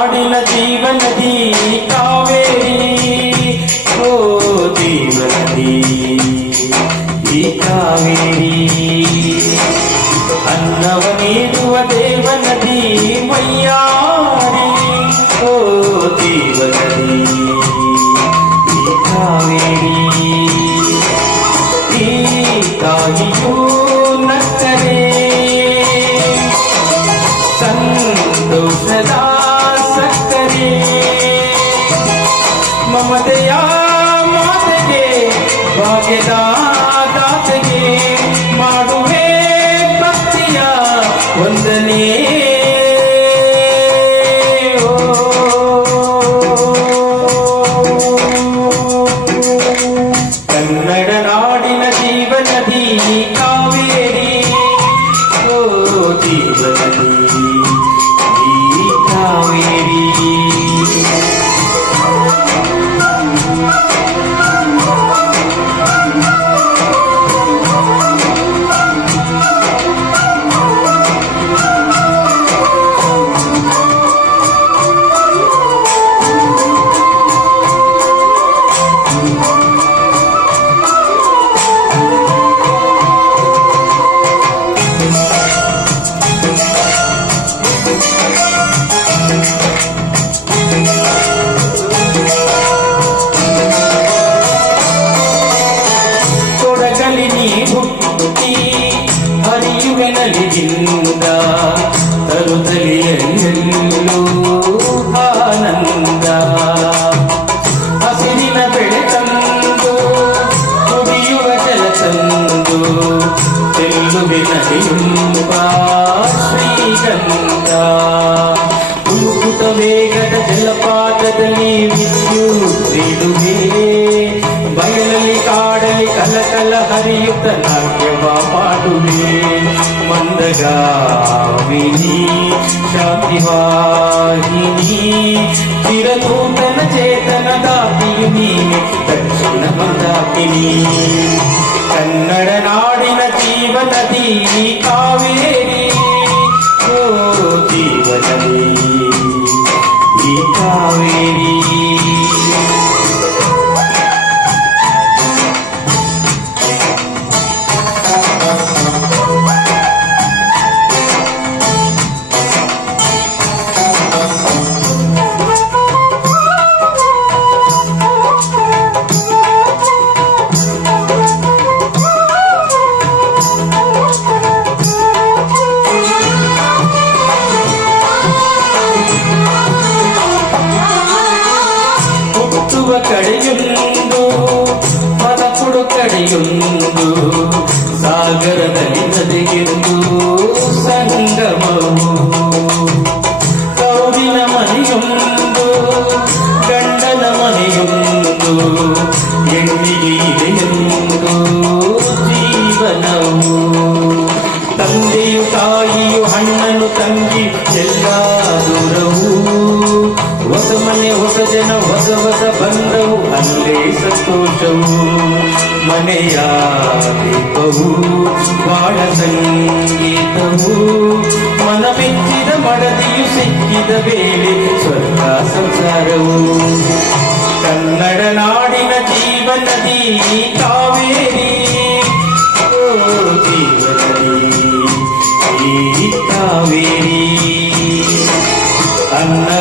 ನಾಡಿನ ಜೀವನದಿ ಕಾವೇರಿ ಓ ಜೀವನದಿ ಈ ಕಾವೇರಿ ಅನ್ನವ ಮಮತೆಯ ಮಾತೆಗೆ ಭಾಗ್ಯದ ದಾತೆಗೆ ಮಾಡುವೆ ಭಕ್ತಿಯ ವಂದನೆ. ಕನ್ನಡ ನಾಡಿನ ಜೀವನದಿ ತೆಲ್ಲುವೆ ನದಿಯುಂಬ ಶ್ರೀಗಂಧ ತುಳುಕುತ ವೇಗದ ಜಲಪಾತದಲ್ಲಿ ವಿದ್ಯುತ್ ನೀಡುವೆ ಬಯಲಲ್ಲಿ ಕಾಡಲಿ ಕಲಕಲ ಹರಿಯುತ್ತ ನಾಟ್ಯವ ಪಾಡುವೆ ಮಂದಗಾಮಿನಿ ಶಾಂತಿವಾಹಿನಿ ಚಿರನೂತನ ಚೇತನ ದಾತಿಯು ನೀನೆ ದಕ್ಷಿಣ ಮಂದಾಕಿನಿ ಕನ್ನಡ ನಾಡಿನ ಜೀವನದಿ कावेरी ओ जीवनमी ही कावेरी. ಕಡೆಯೊಂದು ಮನಪುಡು ಕಡೆಯೊಂದು ಸಾಗರದಲ್ಲಿ ನದಿಗೆಂದು ಸಂಗಮವು ಕೌರಿನ ಮನೆಯೊಂದು ಗಂಡನ ಮನೆಯೊಂದು ಹೆಣ್ಣಿಗೆ ಇದೆಯೊಂದು ಜೀವನವು ತಂದೆಯು ತಾಯಿಯು ಹಣ್ಣನು ತಂಗಿ ಎಲ್ಲ ದೂರವು ಹೊಸ ಮನೆ ಹೊಸ ಜನ ಹೊಸ ಹೊಸ ಬಂದವು, ಅಲ್ಲೇ ಸಂತೋಷವು. ಮನೆಯ ದೀಪವು ಬಾಳ ಸಂಗೀತವು ಮನ ಮೆಚ್ಚಿದ ಮಡದಿಯು ಸಿಕ್ಕಿದ ವೇಳೆ ಸ್ವರ್ಗ ಸಂಸಾರವು. ಕನ್ನಡ ನಾಡಿನ ಜೀವನದಿ, ಕಾವೇರಿ. ಓ, ಜೀವನದಿ ಕಾವೇರಿ. ಅನ್ನವ